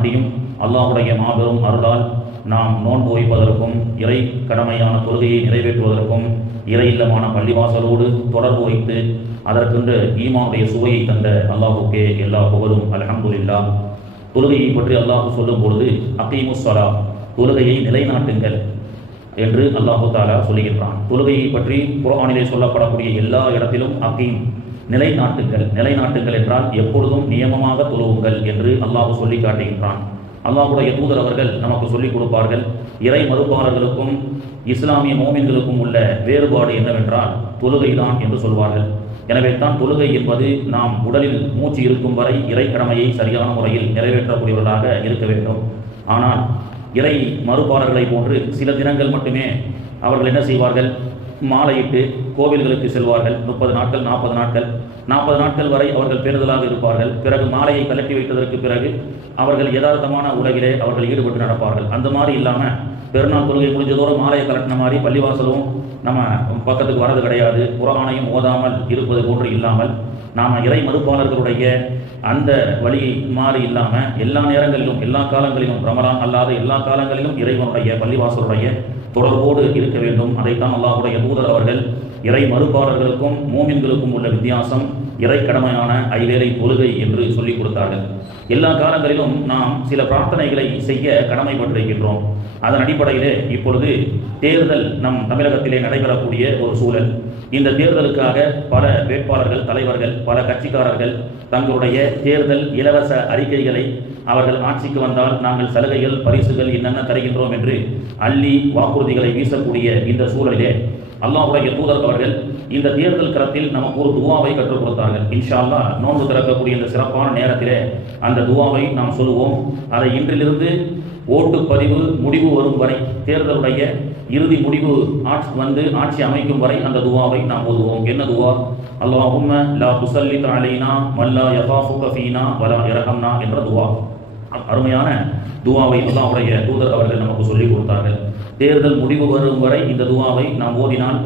தாண்டியும் அல்லாஹுடைய மாபெரும் அருளால் நாம் நோன்பு வைப்பதற்கும் இறை கடமையான தொழுகையை நிறைவேற்றுவதற்கும் இறை இல்லமான பள்ளிவாசலோடு தொடர்பு வைத்து அதற்கென்று ஈமானுடைய சுவையை தந்த அல்லாஹுக்கே எல்லா புகழும் அல்ஹம்துலில்லாஹ். தொழுகையை பற்றி அல்லாஹ் சொல்லும் பொழுது அகீமுஸ்ஸலா, தொழுகையை நிலைநாட்டுங்கள் என்று அல்லாஹு தாலா சொல்லுகின்றான். தொழுகையை பற்றி குர்ஆனிலே சொல்லப்படக்கூடிய எல்லா இடத்திலும் அகீம், நிலைநாட்டுங்கள். நிலைநாட்டுங்கள் என்றால் எப்பொழுதும் நியமமாக தொழுவுங்கள் என்று அல்லாஹ் சொல்லி காட்டுகின்றான். அல்லாஹுடைய தூதர் அவர்கள் நமக்கு சொல்லிக் கொடுப்பார்கள். இறை மறுப்பாளர்களுக்கும் இஸ்லாமிய மோமின்களுக்கும் உள்ள வேறுபாடு என்னவென்றால் தொழுகைதான் என்று சொல்வார்கள். எனவே தான் தொழுகை என்பது நாம் உடலில் மூச்சு இருக்கும் வரை இறை கடமையை சரியான முறையில் நிறைவேற்றக்கூடியவர்களாக இருக்க வேண்டும். ஆனால் இறை மறுப்பாளர்களை போன்று சில தினங்கள் மட்டுமே அவர்கள் என்ன செய்வார்கள், மாலையிட்டு கோவில்களுக்கு செல்வார்கள். 30 நாட்கள் 40 நாட்கள் வரை அவர்கள் பேணுதலாக இருப்பார்கள். பிறகு மாலையை கலட்டி வைத்ததற்கு பிறகு அவர்கள் யதார்த்தமான உலகிலே அவர்கள் ஈடுபட்டு நடப்பார்கள். அந்த மாதிரி இல்லாமல் பெருநாள் தொழுகை முடிஞ்சதோடு மாலையை கலட்டின மாதிரி பள்ளிவாசலும் நம்ம பக்கத்துக்கு வரது கிடையாது, குர்ஆனையும் ஓதாமல் இருப்பது போன்று இல்லாமல் நாம் இறை மறுப்பாளர்களுடைய அந்த வழியை மாறி இல்லாமல் எல்லா நேரங்களிலும் எல்லா காலங்களிலும் ரமலான் அல்லாத எல்லா காலங்களிலும் இறைவனுடைய பள்ளிவாசலுடைய தொடர்போடு இருக்க வேண்டும். அதைத்தான் அல்லாஹுடைய தூதர் அவர்கள் இறை மறுப்பாளர்களுக்கும் மோமின்களுக்கும் உள்ள வித்தியாசம் இறை கடமையான ஐவேளை தொழுகை என்று சொல்லிக் கொடுத்தார்கள். எல்லா காலங்களிலும் நாம் சில பிரார்த்தனைகளை செய்ய கடமைப்பட்டிருக்கின்றோம். அதன் அடிப்படையிலே இப்பொழுது தேர்தல் நம் தமிழகத்திலே நடைபெறக்கூடிய ஒரு சூழல். இந்த தேர்தலுக்காக பல வேட்பாளர்கள், தலைவர்கள், பல கட்சிக்காரர்கள் தங்களுடைய தேர்தல் இலவச அறிக்கைகளை அவர்கள் ஆட்சிக்கு வந்தால் நாங்கள் சலுகைகள் பரிசுகள் என்னென்ன தருகின்றோம் என்று அள்ளி வாக்குறுதிகளை வீசக்கூடிய இந்த சூழலிலே அல்லாஹ்வுடைய தூதர் அவர்கள் இந்த தேர்தல் களத்தில் நமக்கு ஒரு துவாவை கற்றுக் கொடுத்தார்கள். இன்ஷா அல்லாஹ் நோன்பு திறக்கக்கூடிய இந்த சிறப்பான நேரத்திலே அந்த துவாவை நாம் சொல்லுவோம். அதை இன்றிலிருந்து ஓட்டுப்பதிவு முடிவு வரும் வரை, தேர்தலுடைய இறுதி முடிவு ஆட்சி அமைக்கும் வரை அந்த துவாவை நாம் ஓதுவோம். என்ன துவா? அல்லாஹும்ம லா துஸல்லித் அலைனா மல்லா யகாஃபுக ஃபீனா வலா யர்ஹம்னா என்ற துவா. அருமையான துவாவை அல்லாஹ்வுடைய தூதர் அவர்கள் நமக்கு சொல்லிக் கொடுத்தார்கள். தேர்தல் முடிவு வரும் வரை இந்த துவாவை நாம் ஓதினால்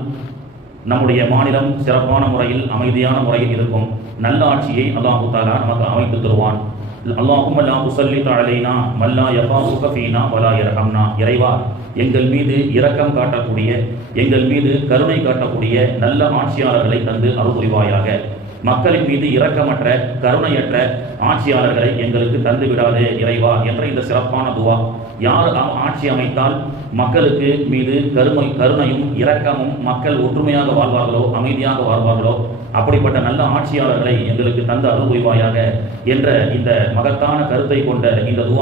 நம்முடைய மாநிலம் சிறப்பான முறையில் அமைதியான முறையில் இருக்கும். நல்ல ஆட்சியை அல்லாஹு தஆலா நமக்கு அமைத்து தருவான். அல்லாஹும்ம லா துஸல்லித் அலைனா மல்லா யகாஃபுக ஃபீனா வலா யர்ஹம்னா, இறைவா எங்கள் மீது இரக்கம் காட்டக்கூடிய, எங்கள் மீது கருணை காட்டக்கூடிய நல்ல ஆட்சியாளர்களை தந்து அருள் புரிவாயாக. மக்களின் மீது இரக்கமற்ற கருணையற்ற ஆட்சியாளர்களை எங்களுக்கு தந்து விடாதே இறைவா என்ற இந்த சிறப்பான துவா. யார் ஆட்சி அமைத்தால் மக்களுக்கு மீது கருணையும் இரக்கமும், மக்கள் ஒற்றுமையாக வாழ்வார்களோ, அமைதியாக வாழ்வார்களோ, அப்படிப்பட்ட நல்ல ஆட்சியாளர்களை எங்களுக்கு தந்து அருள் புரிவாயாக என்ற இந்த மகத்தான கருத்தை கொண்ட இந்த துவா